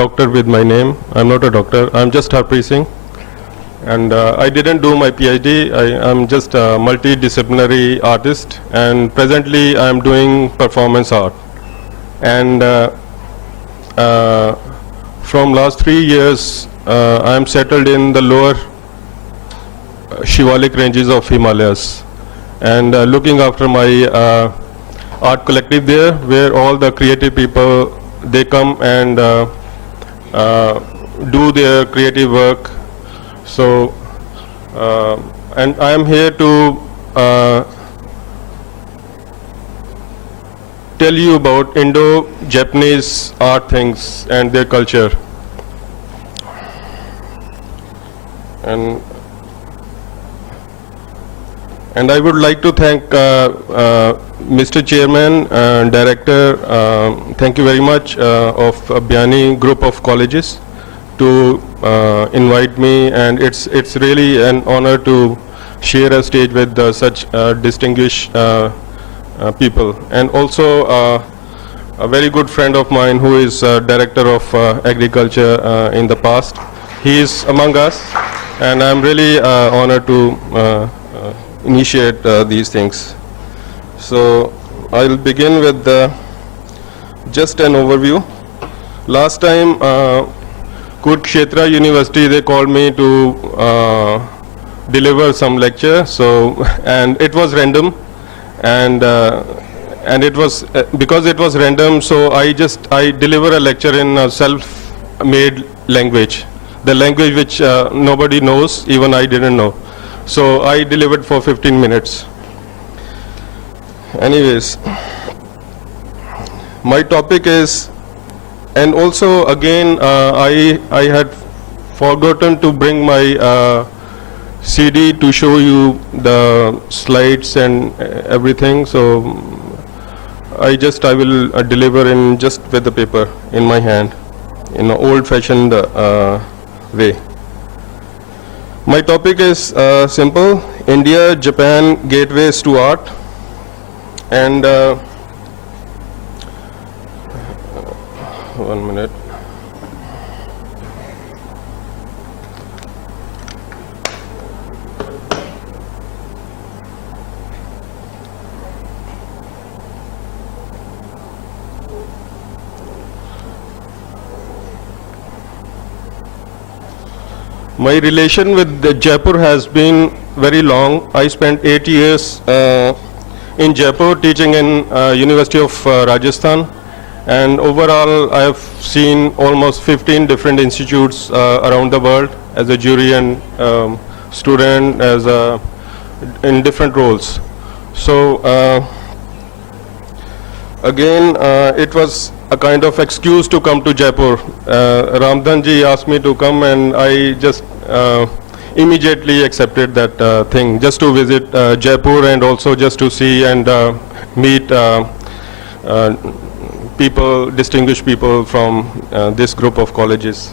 doctor with my name. I'm not a doctor. I'm just Harpreet Singh. And I didn't do my PhD. I'm just a multidisciplinary artist. And presently I'm doing performance art. And from last 3 years, I'm settled in the lower Shivalik ranges of Himalayas. And looking after my art collective there, where all the creative people, they come and do their creative work. So, and I am here to tell you about Indo-Japanese art things and their culture. And I would like to thank Mr. Chairman and Director, thank you very much, of Biani Group of Colleges to invite me, and it's really an honor to share a stage with such distinguished people. And also a very good friend of mine who is Director of Agriculture in the past. He is among us, and I'm really honored to initiate these things. So I'll begin with just an overview. Last time, Kurukshetra University, they called me to deliver some lecture. So, and it was random, and it was because it was random. So I deliver a lecture in a self-made language, the language which nobody knows, even I didn't know. So I delivered for 15 minutes. Anyways, my topic is, and also again I had forgotten to bring my CD to show you the slides and everything. So I will deliver in just with the paper in my hand in an old-fashioned way. My topic is simple: India, Japan, gateways to art. And 1 minute. My relation with Jaipur has been very long. I spent 8 years in Jaipur teaching in University of Rajasthan, and overall I have seen almost 15 different institutes around the world as a jury and student, as in different roles. So again, it was a kind of excuse to come to Jaipur. Ramdhan ji asked me to come, and I just immediately accepted that thing, just to visit Jaipur and also just to see and meet people, distinguished people from this group of colleges.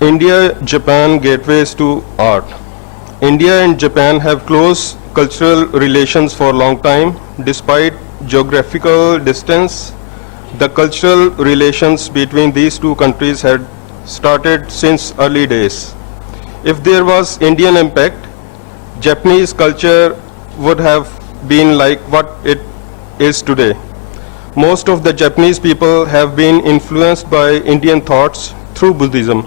India, Japan, gateways to art. India and Japan have close cultural relations for a long time. Despite geographical distance, the cultural relations between these two countries had started since early days. If there was Indian impact, Japanese culture would have been like what it is today. Most of the Japanese people have been influenced by Indian thoughts through Buddhism.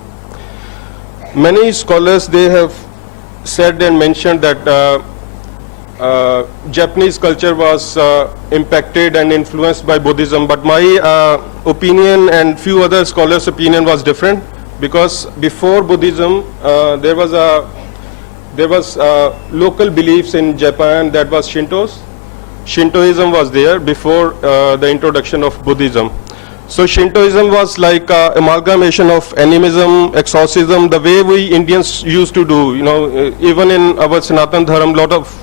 Many scholars, they have said and mentioned that Japanese culture was impacted and influenced by Buddhism, but my opinion and few other scholars' opinion was different, because before Buddhism there was local beliefs in Japan, that was Shintoism was there before the introduction of Buddhism. So Shintoism was like amalgamation of animism, exorcism, the way we Indians used to do. You know, even in our Sanatan Dharam, lot of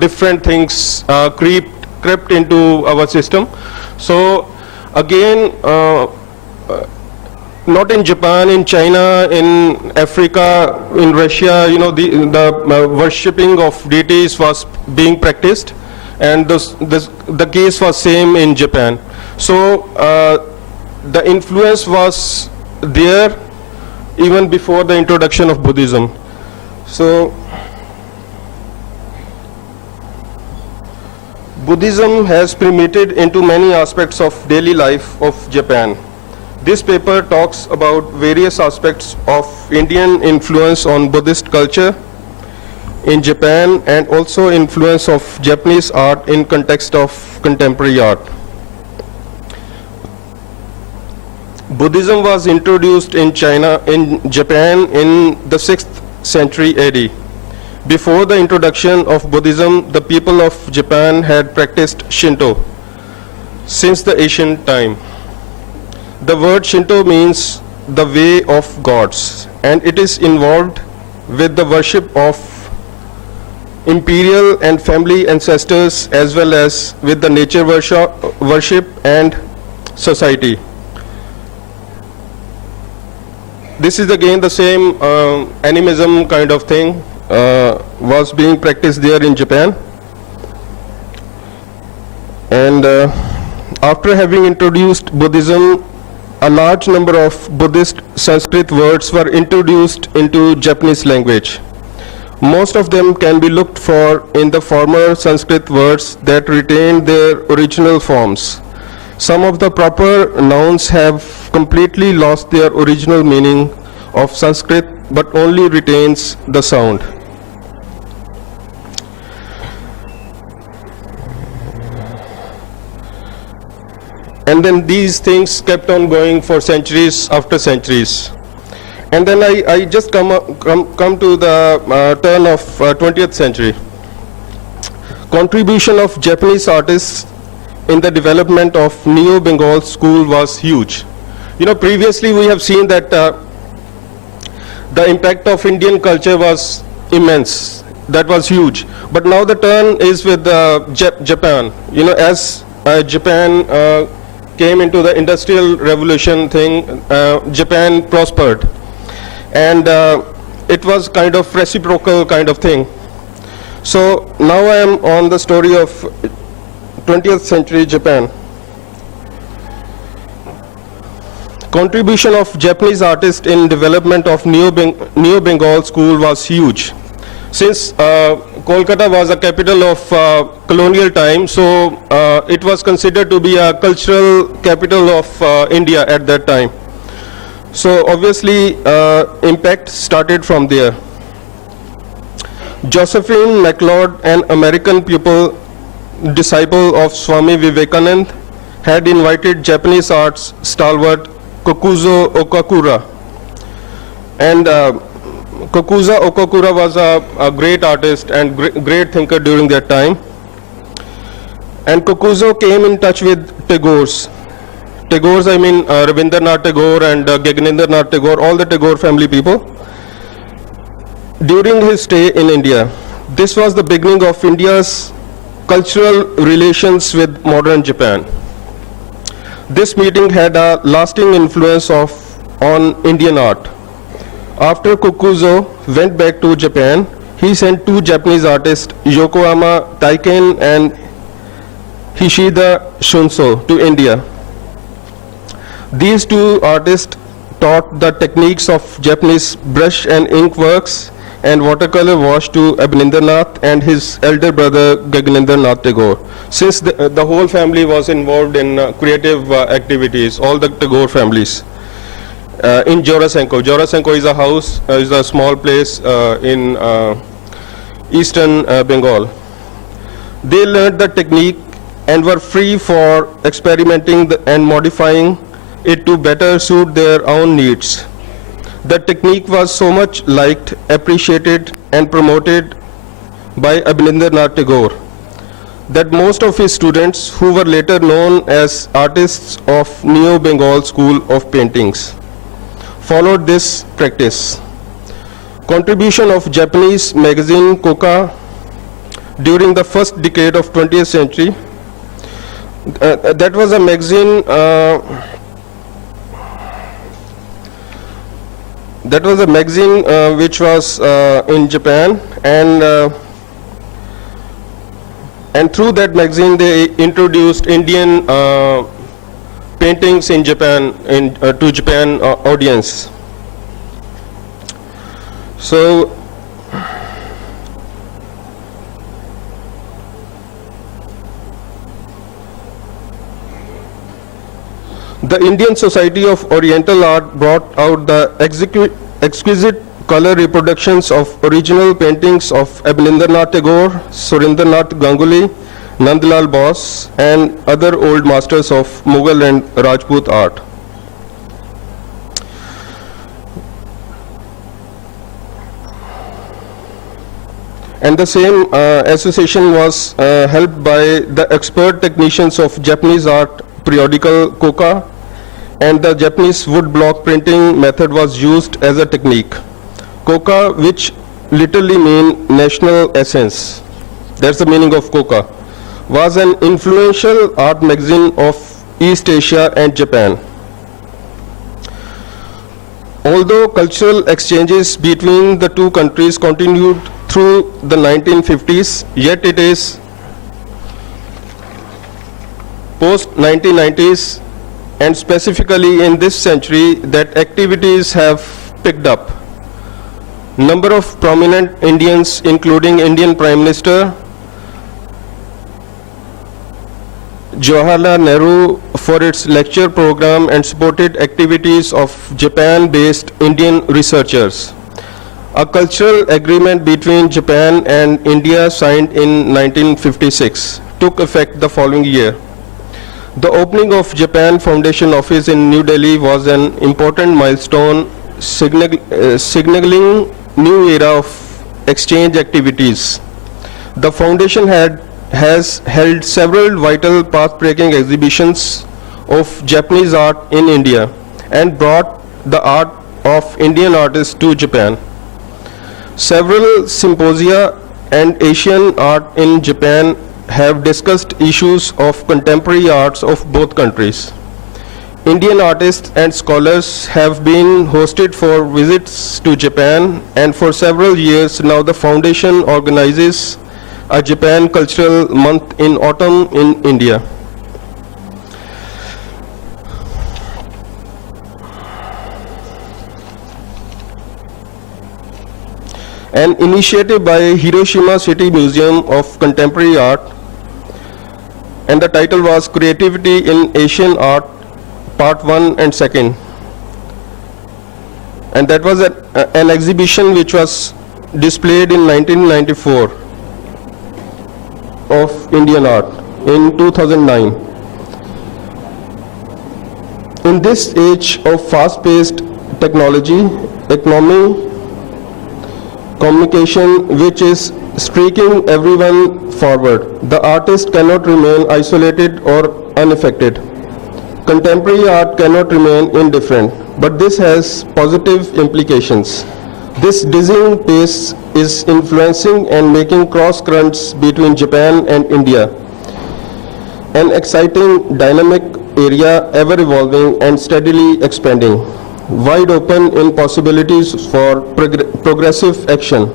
different things crept into our system. So again, not in Japan, in China, in Africa, in Russia, the worshipping of deities was being practiced, and the case was same in Japan. So the influence was there even before the introduction of Buddhism. So Buddhism has permeated into many aspects of daily life of Japan. This paper talks about various aspects of Indian influence on Buddhist culture in Japan, and also influence of Japanese art in context of contemporary art. Buddhism was introduced in Japan in the 6th century AD. Before the introduction of Buddhism, the people of Japan had practiced Shinto since the ancient time. The word Shinto means the way of gods, and it is involved with the worship of imperial and family ancestors, as well as with the nature worship and society. This is again the same animism kind of thing was being practiced there in Japan. And after having introduced Buddhism, a large number of Buddhist Sanskrit words were introduced into Japanese language. Most of them can be looked for in the former Sanskrit words that retained their original forms. Some of the proper nouns have completely lost their original meaning of Sanskrit, but only retains the sound. And then these things kept on going for centuries after centuries. And then I just come to the turn of 20th century. Contribution of Japanese artists in the development of Neo-Bengal school was huge. Previously we have seen that the impact of Indian culture was immense. That was huge. But now the turn is with Japan. As Japan came into the industrial revolution thing, Japan prospered, and it was kind of reciprocal kind of thing. So now I am on the story of 20th century Japan. Contribution of Japanese artists in development of Neo-Bengal school was huge. Since Kolkata was a capital of colonial time, so it was considered to be a cultural capital of India at that time. So obviously impact started from there. Josephine MacLeod, an American disciple of Swami Vivekananda, had invited Japanese arts stalwart Kokuzo Okakura, and Kokuzo Okakura was a great artist and great thinker during that time. And Kokuzo came in touch with Tagore's, I mean Rabindranath Tagore and Gaganendranath Tagore, all the Tagore family people, during his stay in India. This was the beginning of India's cultural relations with modern Japan. This meeting had a lasting influence on Indian art. After Kokuzo went back to Japan, he sent two Japanese artists, Yokoyama Taiken and Hishida Shunso, to India. These two artists taught the techniques of Japanese brush and ink works and watercolor wash to Abhinendranath and his elder brother Gaganendranath Tagore. Since the whole family was involved in creative activities, all the Tagore families. In Jorasanko. Jorasanko is a house, is a small place in eastern Bengal. They learned the technique and were free for experimenting and modifying it to better suit their own needs. The technique was so much liked, appreciated and promoted by Abhinendranath Tagore that most of his students, who were later known as artists of Neo-Bengal School of Paintings, followed this practice. Contribution of Japanese magazine Koka during the first decade of 20th century. That was a magazine that was a magazine which was in Japan, and through that magazine they introduced Indian paintings in Japan to Japan audience. So the Indian Society of Oriental Art brought out the exquisite color reproductions of original paintings of Abhinandannath Tagore, Surendranath Ganguly, Nandlal Bose, and other old masters of Mughal and Rajput art. And the same association was helped by the expert technicians of Japanese art periodical Koka, and the Japanese wood block printing method was used as a technique. Koka, which literally means national essence, that's the meaning of Koka, was an influential art magazine of East Asia and Japan. Although cultural exchanges between the two countries continued through the 1950s, yet it is post-1990s and specifically in this century that activities have picked up. Number of prominent Indians, including Indian Prime Minister Jawaharlal Nehru, for its lecture program and supported activities of Japan-based Indian researchers. A cultural agreement between Japan and India signed in 1956 took effect the following year. The opening of Japan Foundation Office in New Delhi was an important milestone signaling new era of exchange activities. The foundation has held several vital path-breaking exhibitions of Japanese art in India and brought the art of Indian artists to Japan. Several symposia and Asian art in Japan have discussed issues of contemporary arts of both countries. Indian artists and scholars have been hosted for visits to Japan, and for several years now the foundation organizes a Japan Cultural Month in autumn in India. An initiative by Hiroshima City Museum of Contemporary Art, and the title was Creativity in Asian Art, Part 1 and 2. And that was an exhibition which was displayed in 1994 of Indian art in 2009. In this age of fast-paced technology, economy, communication which is streaking everyone forward, the artist cannot remain isolated or unaffected. Contemporary art cannot remain indifferent, but this has positive implications. This dizzying pace is influencing and making cross currents between Japan and India, an exciting, dynamic area ever evolving and steadily expanding, wide open in possibilities for progressive action.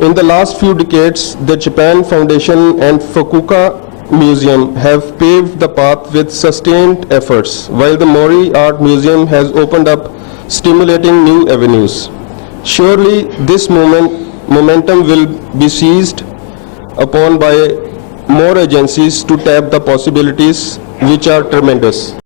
In the last few decades, the Japan Foundation and Fukuoka Museum have paved the path with sustained efforts, while the Mori Art Museum has opened up stimulating new avenues. Surely this momentum will be seized upon by more agencies to tap the possibilities which are tremendous.